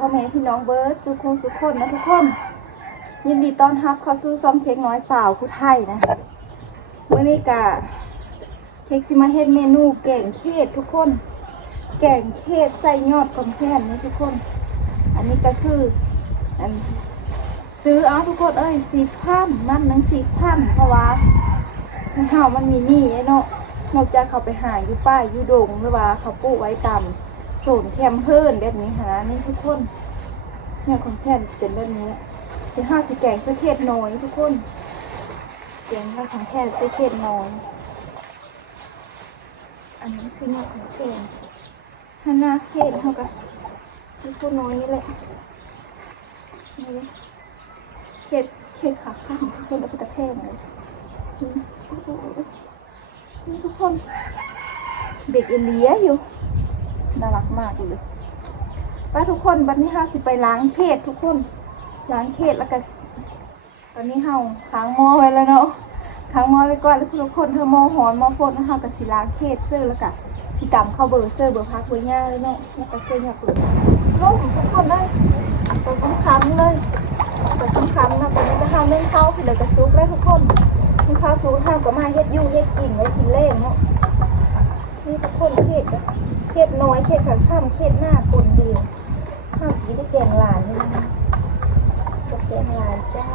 พ่อแม่พี่น้องเบิร์ดสุขุสุขคนนะทุกคน ยินดีต้อนรับเข้าสู่ซ่อมเค้กน้อยสาวผู้ไทยนะเมื่อนี้กะเค้กซิมาเฮ็ดเมนูแกงเทศทุกคน แกงเทศใส่ยอดกำแพนนี่ทุกคน อันนี้ก็คืออันซื้อเอาทุกคนเอ้ยสี่พันนั่นหนึ่งสี่พันเพราะว่าเฮาวมันมีหนี้ไอ้เนาะนอกจากเขาไปหาอยู่ป้ายอยู่ดงหรือว่าเขาปลูกไว้ตา มศูนย์แคมเพิร์นแบบนี้หานี่ทุกคนเนี่ยของแพนเป็นแบบนี้ที่ห้าสิแกงประเทศน้อยทุกคนแกงข้าวของแพนประเทศน้อยอันนี้คือหน้าของแพนถ้าหน้าเทศเท่ากับที่พูดน้อยนี่แหละนี่เลยเขตเขตขาข้างทุกคนแล้วก็ตะแพงเลยนี่นี่ทุกคนเด็กเอเลียอยู่ น่ารักมากเลยป้าทุกคนวันนี้ห้าสิไปล้างเขตทุกคน ล้างเขตแล้วก็ตอนนี้เฮาค้างหม้อไว้แล้วเนาะค้างหม้อไว้ก่อนแล้วทุกคนเธอหม้อหอนหม้อฝนนะคะกับสิล้างเขตเสื้อแล้วก็สิตำเข้าเบอร์เสื้อเบอร์พักเบอร์ย่าเลยเนาะแล้วก็เสื้อเนี่ยเปิดล่มทุกคนเลยตัวต้องค้ำเลยตัวต้องค้ำนะตอนนี้ก็ห้ามเล่นข้าวผิดเลยกระซุกเลยทุกคนมีข้าวซุกห้ามก็มาเฮ็ดยุ่งเฮ็ดกินไว้กินเล่นเนาะนี่ทุกคนเขตก็ เขตน้อยเขตข้างข้ามเขตหน้าคนเดียวข้าวสีได้แกงหลานนี่นะแกงหลานจ้า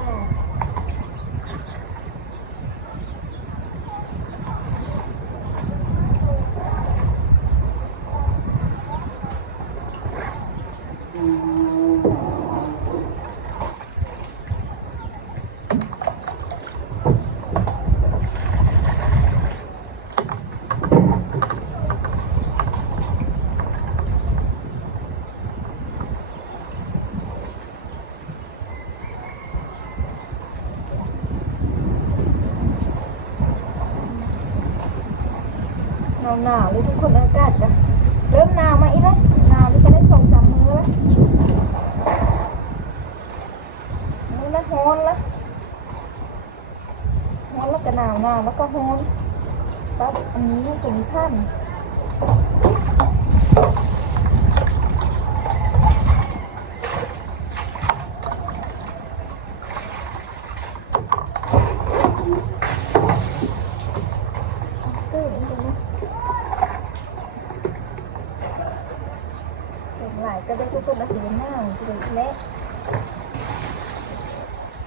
หนาวหนาวเลยทุกคนอากาศจะเริ่มหนาวมาอีกแล้วหนาวนี่จะได้ส่งสามมือแล้วนี่ละฮ้อนละฮ้อนแล้วก็หนาวหนาวแล้วก็ฮ้อนปั๊บอันนี้มันเป็นท่านจริงนะเห็นหลายก็ได้ทุกคนนะสีหน้าสีเละ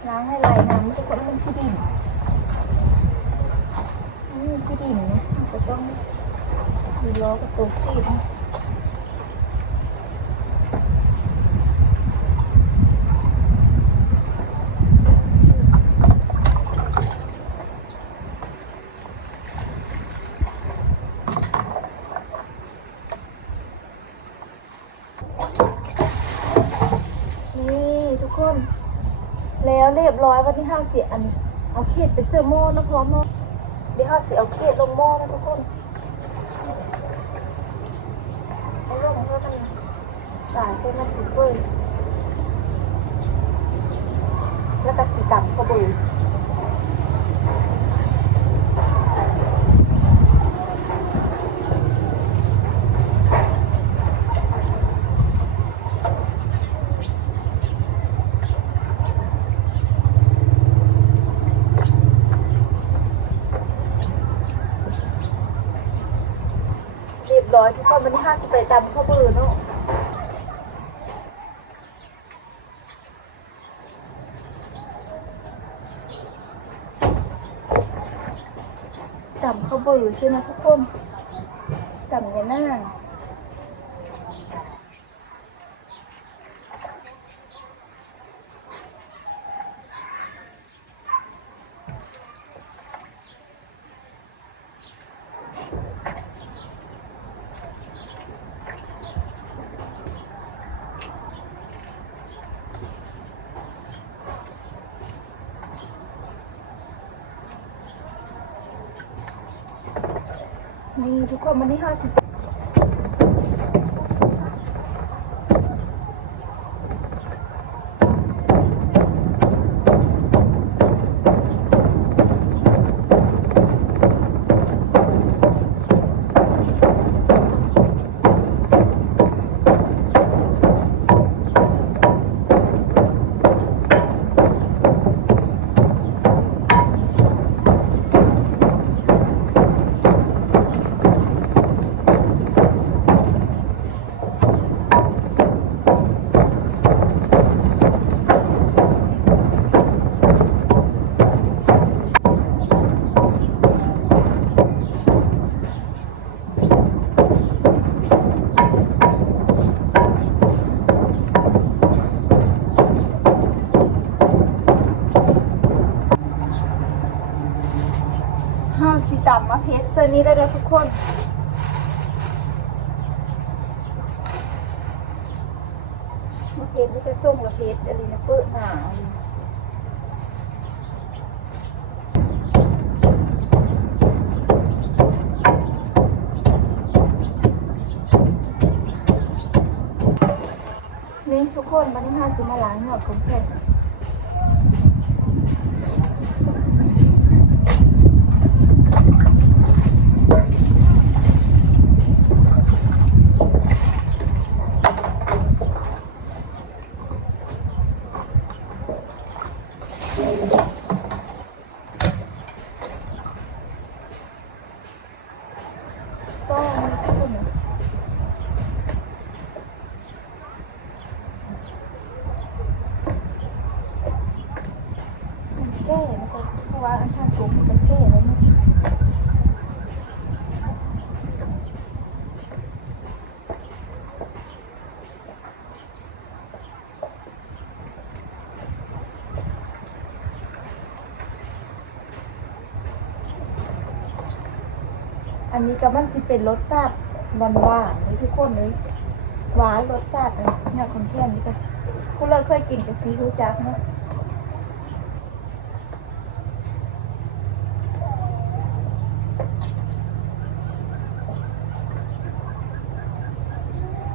ล้างให้ไหลน้ำทุกคนมันขี้ดินมันมีขี้ดินนะก็ต้องมีล้อกระ ตกติดนะนี่ทุกคน แล้วเรียบร้อยวันที่ห้าเสียอันเอาเขียดไปเสื้อหม้อนะพร้อมเนาะเดี๋ยวห้าเสียเอาเขียดลงหม้อนะทุกคนเอาลงเพื่อมัน สายเป็นมันสีเปื้อนแล้วก็สีต่ำเข้าไปเรียบร้อยทุกคนวันที่ห้าสิบไปดำเข้ามือเนาะ จำเขาเบอยู่ใช่ไหมทุกคนจำในหน้า นี่ทุกคนวันนี้ห้าสิบ ตำมาเพชรเซอร์นี้ได้เลยทุกคนมาเพชรนี่จะส้มกับเพชรอะไรนะเปิดหนานี่ทุกคนมาที่ห้าสิมาล้างหยอดของเพชร ซ่อนขึ้นมันแก้นะก็เพราะว่าอันท่านกลุ่มมันแก้แล้วเนี่ยอั นี้ก็มันสิเป็นรสชาติหวานหวานๆนี่ทุกคนเลยหวานรสชาติเลยเนี่ยคนเที่ยนนี่ก็คุณเราเคยกินกับซีฟู้ดจักเนาะ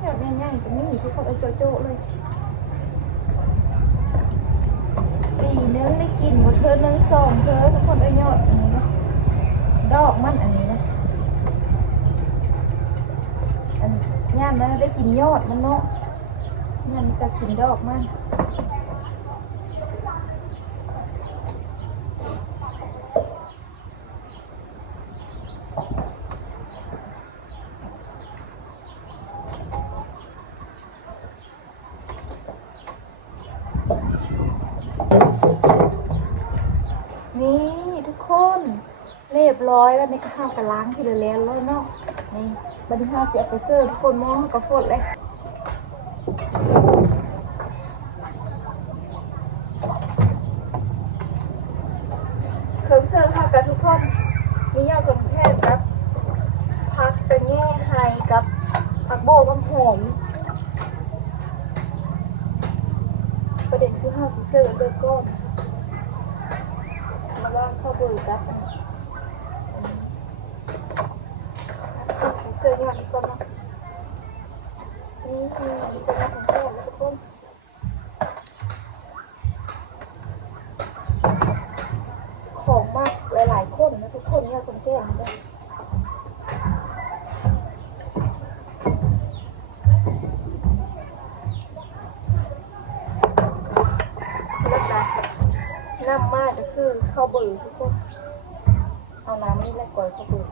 แบบง่ายๆจะไม่มีทุกคนเอาโจ๊ะๆเลยปีนึงได้กินหมดเธอนึงสองเธอทุกคนเอายอดอันนี้นะดอกมันอันนี้นะอัน ย่ามนั้นได้กินยอดมันเนาะย่ามจะกินดอกมันนี่ทุกคน เรียบร้อยแล้วในข้าวกระล้างทีลือแล้วเนาะ นี่บันทึกภาเสียไปเจอทุกคนมองกระฟดเลยเครื่องเสื้อค่ะกับทุกคนมียอดคนแพทย์กับพักสะแง่ไฮกับผักโบกกับหอมประเด็นคือห้าสิเสื้อเบอร์ก้อนมาว่าเข้าเบอร์กันสี เสื้อเนี่ยก็มานี่คือสีเสื้อของแม่นะทุกคนของมากหลายๆคนนะทุกคนเนี่ยคนแก่เลยแล้วก็น้ำมากก็คือข้าวเบือทุกคน เอาน้ำนี่แหละก่อยข้าวเบือ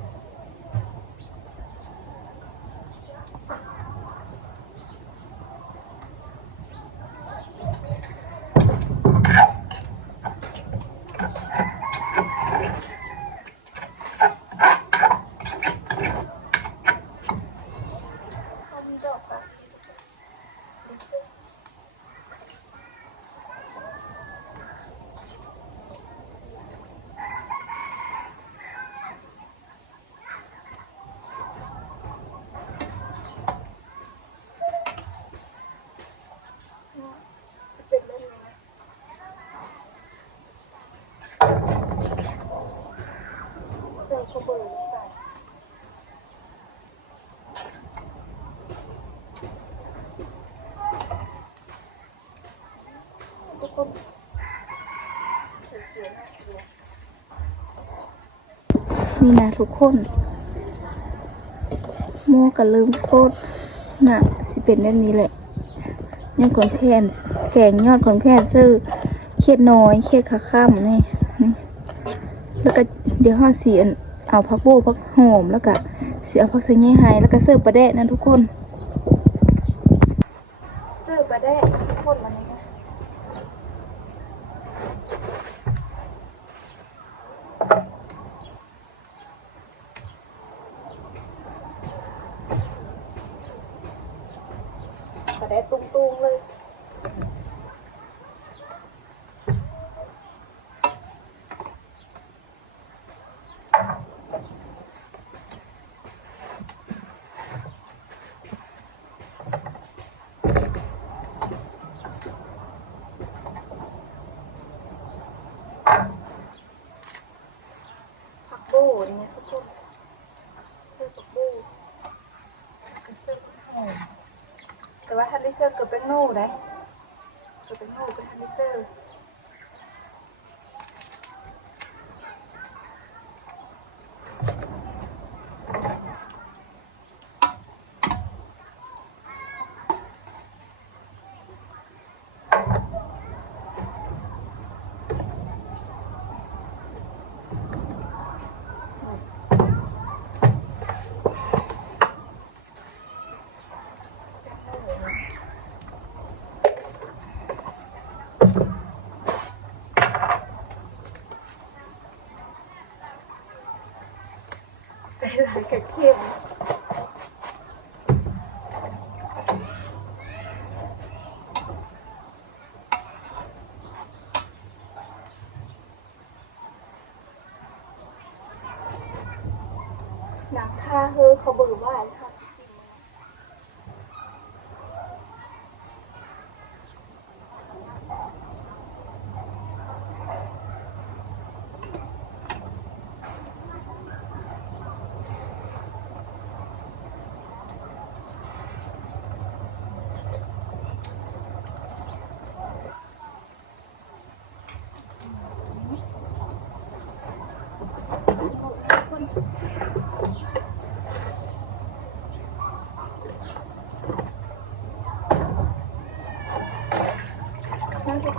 เอามีดอกอะสิเป็นเล่นไหมนะ ใส่ข้าวเบอลงไปทุกคนสวยๆน่าดูนี่นะทุกคนโมกะลืมโคตรน่ะสิเป็นแบบนี้แหละยอดขนแคนแข็งยอดขนแคนซื้อเครียดน้อยเครียดขาข้ามนี่นี่แล้วก็เดี๋ยวห้าสียน เอาพักโบพักหอมแล้วก็สีเอาพักใส่เงี้ยไฮแล้วก็เสิร์ฟปลาแดะนะทุกคนเสิร์ฟปลาแดะทุกคนวันนี้นะปลาแดะตุ้งๆเลย น เสื้อเกือบเป็นโน่ได้เกือบเป็นโน่เป็นฮันนี่เซอร์ใส่หลายกับเค็ม หนังท่าเฮอเขาเบื่อว่าค่ะ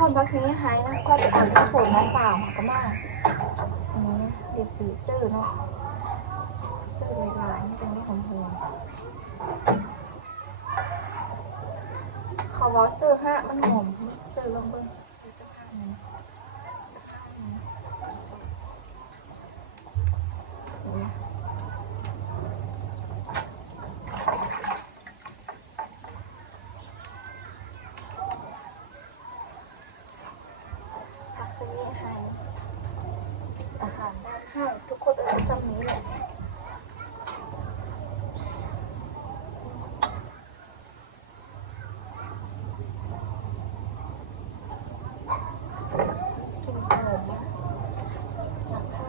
นั่นทุกคนบักนี้หายนะก็จะอ่านที่ฝนน้ำเปล่าก็มากอันนี้นะเดี๋ยวสีซื่อเนาะซื่อลายๆนี่เป็นไม่ของหัวเขาบอกซื่อห้ามันหอมซื่อลงเบิ้งเสื้อเสื้อผ้าหนึ่งเสื้อผ้าหนึ่งเห็นไหมผักตัวนี้หายอาหารด้านข้างทุกคนเอ่ยซ้ำนี้แหละ กินขนมนะหนักให้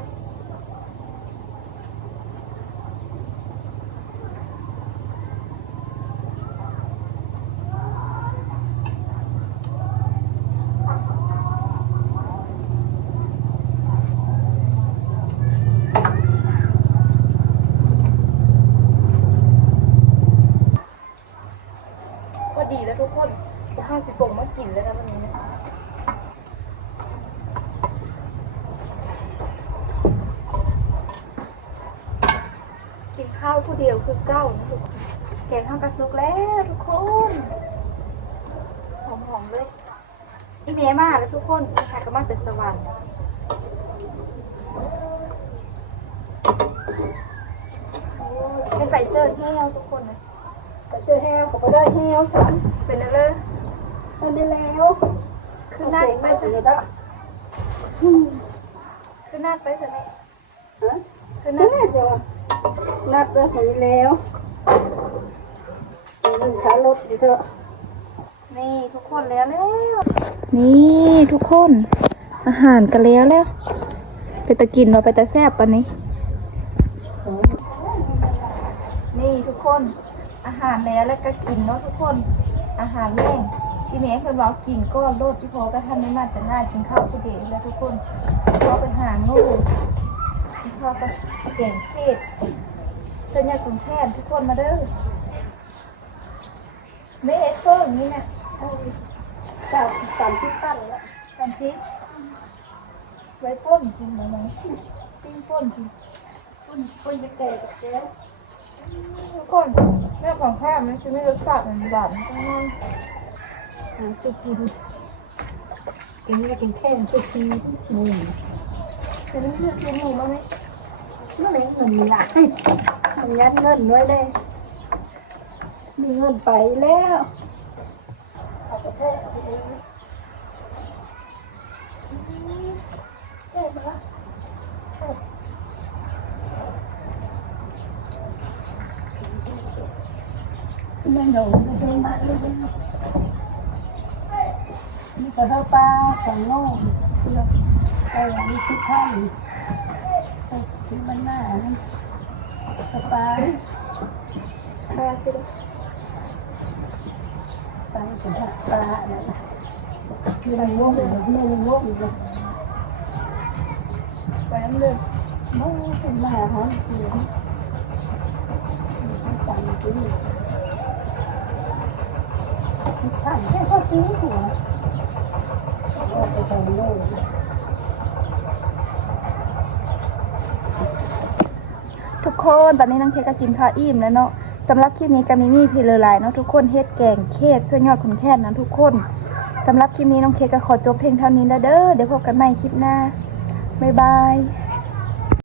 พอดีแล้วทุกคนจะห้าสิบปงมากินแล้วนะวันนี้นะ กินข้าว ผู้เดียวคือเก้านะทุกคนแกงข้าวกระซุกแล้วทุกคนหอมๆเลยอีเมมาแล้วทุกคนอีแฮกก็มาแต่สวรรค์โอ้ยเป็นไบเซอร์แห้วทุกคนเลยไบเซอร์แห้วเขาก็ได้แห้วสันเป็นอะไรเลยเป็นได้แล้ว คือนัดไปสิคือนัดไปสิเนี่ยฮะคือนัดเดี๋ยว นัดเรื่องนี้แล้วหนึ่งขารถอยู่เถอะ นี่ทุกคนแล้วแล้ว นี่ทุกคน อาหารกันแล้วแล้ว ไปตะกินมาไปตะแซบปันนี้ นี่ทุกคน อาหารแล้วแล้วก็กินเนาะทุกคน อาหารแรงทีนี้เพิ่นบอกกินก้อนโลดที่พอก็ท่านไม่น่าจะน่ากินข้าวผู้เดียวแล้วทุกคนพอไปหางูที่พอก็เก่งเทศเส้นยากุนแทนทุกคนมาเด้อไม่เอ็ดเฟิร์นี่นะเอาสามสามที่ตั้งแล้วทำซิไว้ป้นกินไหมไหมปิ้งป้นกินคนคนจะแก่กับแก่ทุกคนแม่ของแท้มันจะไม่รสชาติเหมือนหวานจังเลยหาสุกีดูกินไม่กินแค่สุกีนี่จะไม่เชื่อกินหนูบ้างไหม นั่เงเงินมีหลายทำยัดเงินไว้เลย มีเงินไปแล้วเอาไปเถอะเอาไปเอะเจ๊มาไม่หนูไม่ได้มาเลยนี่ก็เท่าปลาสองโลกไปอันนี้คิดท่าน บ้านหน้านี่เทุกคนตอนนี้น้องเค้กก็กินข้าวอิ่มแล้วเนาะสำหรับคลิปนี้ก็มีมีเพลไลน์เนาะทุกคนเฮ็ดแกงเคสเสื้อยอดคนแค่นนะทุกคนสำหรับคลิปนี้น้องเค้กก็ขอจบเพียงเท่านี้แล้วเด้อเดี๋ยวพบกันใหม่คลิปหน้าบ๊ายบาย